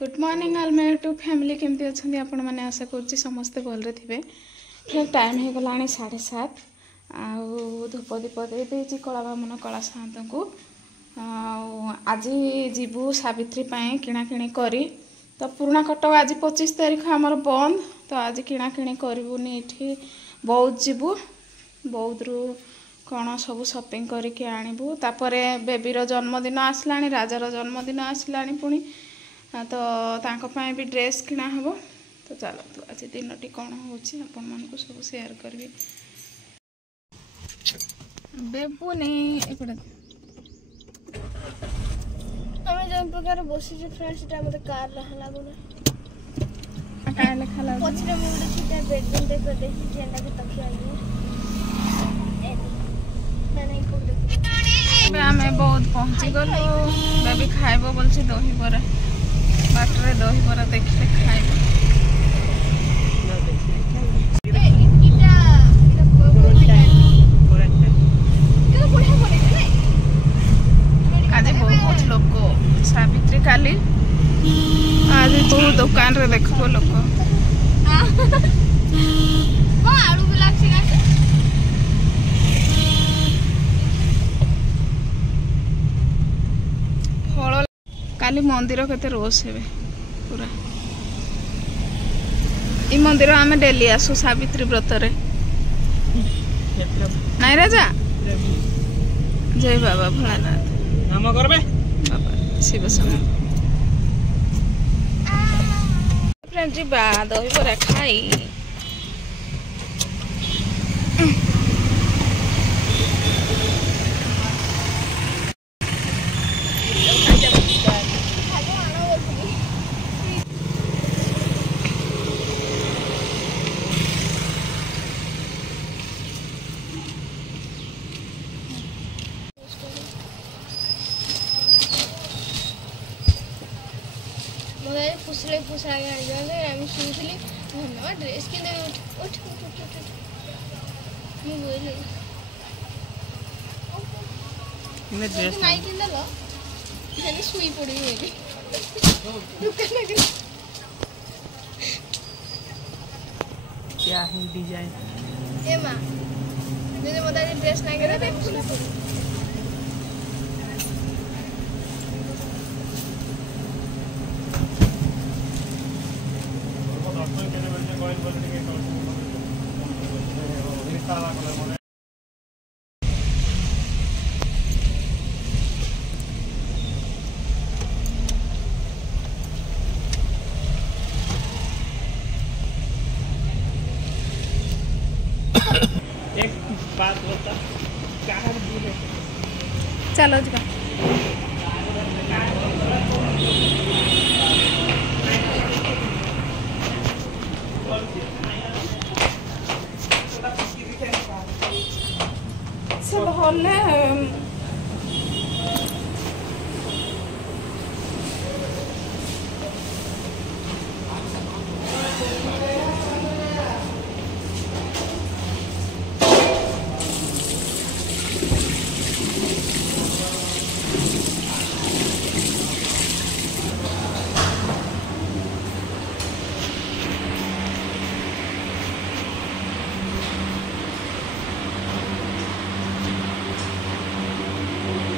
Good morning all my YouTube family केमती अच्छे आपण मैंने आशा करुँची समस्ते भलरे थे। फिर टाइम हो गला 7:30 आउ धूप दीप दे कला बामन कला सात को आज जीवु सावित्री किणाकिणी करी तो पुराणा कटक आज 25 तारीख आमर बंद तो आज किणाकिणी करूनी ये बौद्ध जीवु बौद्ध रु कौन सब शॉपिंग करके आणबू तापरे बेबीर जन्मदिन आसला राजार जन्मदिन आसला पुणी तो तांको पाए भी ड्रेस किना हबो तो चलो आज दिन टी कौन हो सब शेयर करी बेबुनी आमे जन प्रकार बसी जे फ्रेंड्स ता मते कार रहला गुना का लेखा ला पछरे मोडे छिटा बेडरूम दे कर देखि जेंडा के तकिया आली मैंने को देखि बे हमें बहुत पहुंची गलो बेबी खाइबो बोलछि दही बरा बाटरे दही बरा देखले खाइबो आज बहुत लोग सावित्री काली आज तो दुकान रे देखबो लोग आलू भी लागछि ना फल काली मंदिर केते रोस हेबे पूरा ई मंदिर आमे डेली आसु सावित्री व्रत रे नाई राजा जय बाबा भोलानाथ नाम करबे बाबा शिव शंकर फ्रेंड जी बा दही बरा खाई पुसले पुसा गए আমি শুনছিলি মামা ড্রেস কিনে উঠ মু বলি ইনে ড্রেস নাই কিনলো জানি শুই পড়ি এলি দোকানে গেল क्या है डिजाइन ए मां যদি মতে ড্রেস নাই কিনে তাই শুই পড়ি एक बात बता कार भी है चलो जी सब हॉल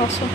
बसो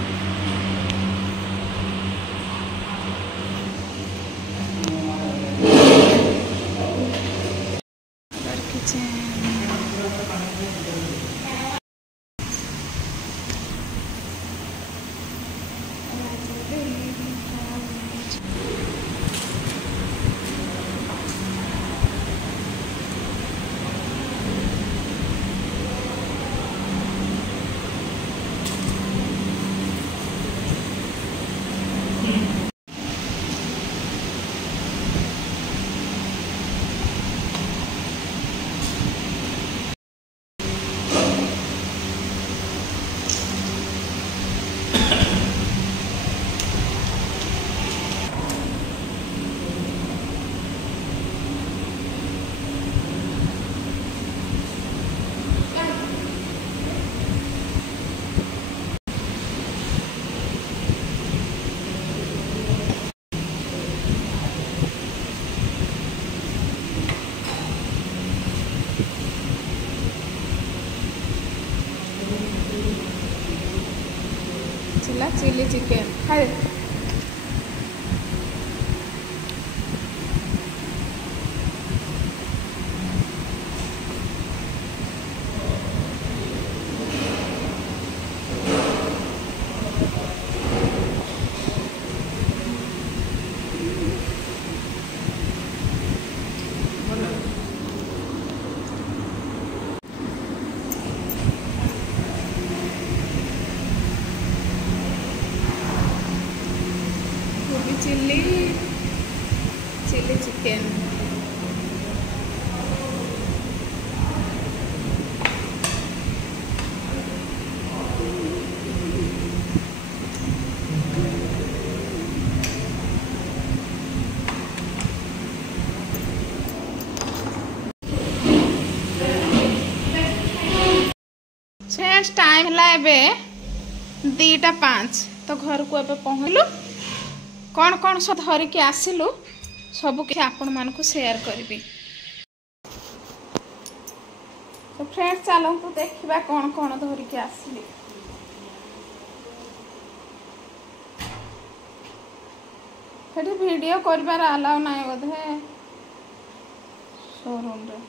चिल्ली चिकेन खाए चिल्ली चिल्ली चिकेन टाइम है 2:05 तो घर को एबे पहुँचलु कौन कौन सब धरिकी आसिलु सब कि आपण मानकु शेयर करबी तो फ्रेंड्स चलंतु देखिबा कौन कौन धरिकी आसिली सेठी वीडियो करबार अलाउ नाही बोधे शोरूम रे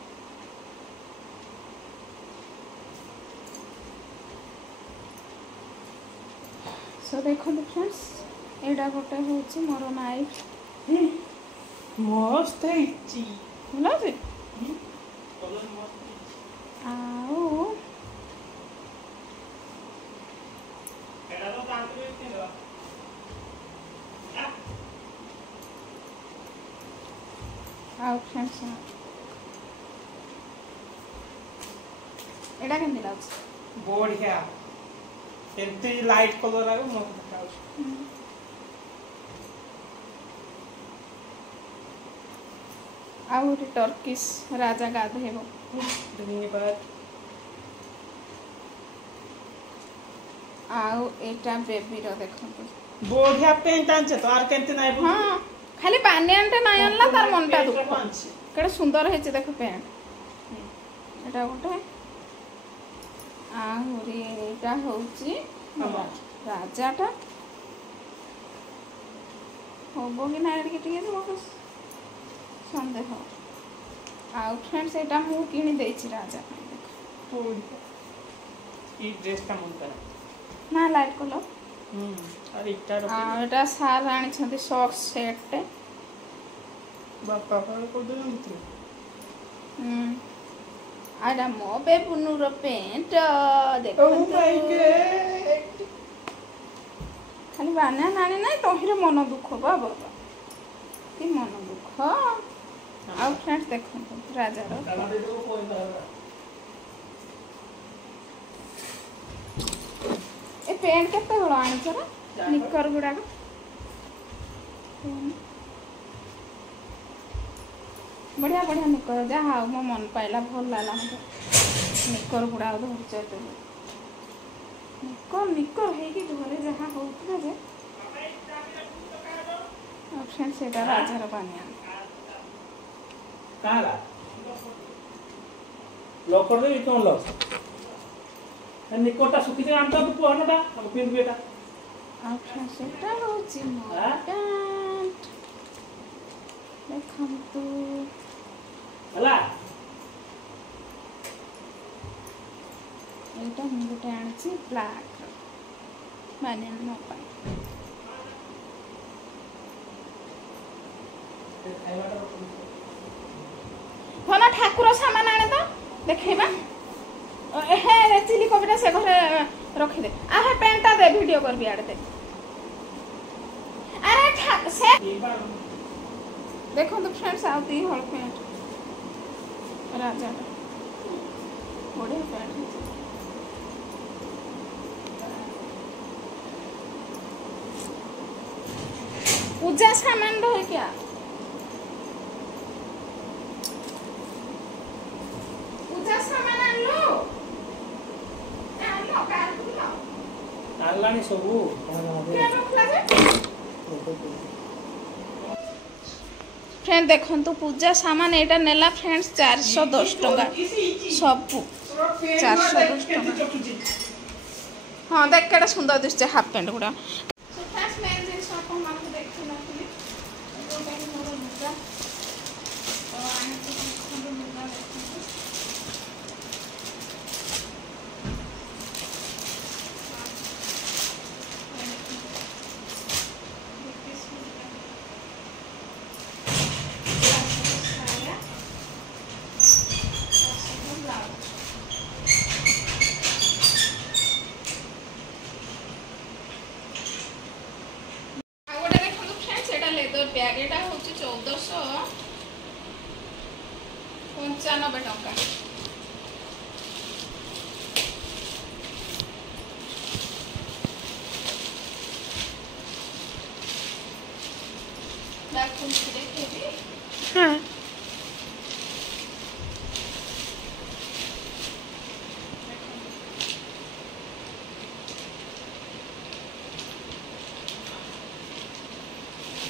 सो देखो फ्रेंड्स एडा गोटे होची मोर नाइफ मस्त है ची होला जे कलर मस्त आओ एडा तो तांत्रिक केलो आओ फ्रेंड्स एडा केन दिलाउछ बढ़िया एंती लाइट कलर आगो मस्त देखाउछ आउरी टर्किश राजा गाधेबो धन्यवाद आउ एटा बेबी रो देखंतु बढ़िया पेंट आनछे तो आर केंते नाइ बोल हां खाली पानियानटे नाइ आनला तार मनटा दुख आनछे केडे सुंदर हेचे देखो पेंट एटा गोटे आउरी एटा होउची राजाटा होबो कि नाइ एडके टिके मोको संदेह आउ फ्रेंड्स एटा मु किनी देछि राजा देखो ई ड्रेस का मन करा ना लाइट कलर अरे इटा रो एटा सार आनी छथि सॉक्स सेट टे बापा को दे मित्र आडा मो बेबुनु रो पेंट देखो ओ माय गॉड खाली बाना नानी नाही तोहिरे मन दुख बाबा कि मन दुख आउ फ्रेंड्स देखो राजा रो ए पेंट केते बड़ आनी छरा निकर गुडा को बढ़िया बढ़िया निकर जा हाउ मो मन पाइला भल लाला मते निकर गुडा धर चते निकर निकर हे कि घरे जहा होउतला जे ऑप्शन सेटा राजा रो बानिया काला लॉक कर दे क्यों लॉक निकोटा सुखी जे आनता तो पहनटा हम पिन बेटा ऑप्शन सेटा होची मोर पैंट देखम तू हला एटा हम गोटे आनछि ब्लैक बानिया मो पाई होना ठाकुर सामान आने तो देखैबा हे चिली कोबीटा से घरे रखी दे आ हे पेंटा दे वीडियो कर भी आड़ दे अरे से देखो तो फ्रेंड्स आउती हल पेंट राजा बड़े पेंट पूजा सामान रहे क्या पूजा सामान आनलो आनलो कार खुलो आलानी सबू क्या रखला जे फ्रेंड देखो तो पूजा सामान एटा नेला फ्रेंड्स 410 टका सब 410 टका हां देख केटा सुंदर दिसছে हाफ पैंट गुडा लेदर बैग एटा होची 1495 टंका। बैग खोल के देखेबी। हाँ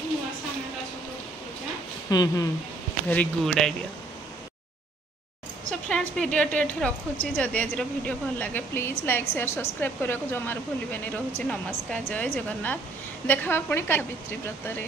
नुआ सामानटा सब पूजा। Very good idea. So friends video टेट रखुची जदि आज वीडियो भल लगे प्लीज लाइक शेयर सब्सक्राइब करने को जमार भूलिबेनी। रहूची नमस्कार जय जगन्नाथ। देखा पुणी का सावित्री व्रत रे।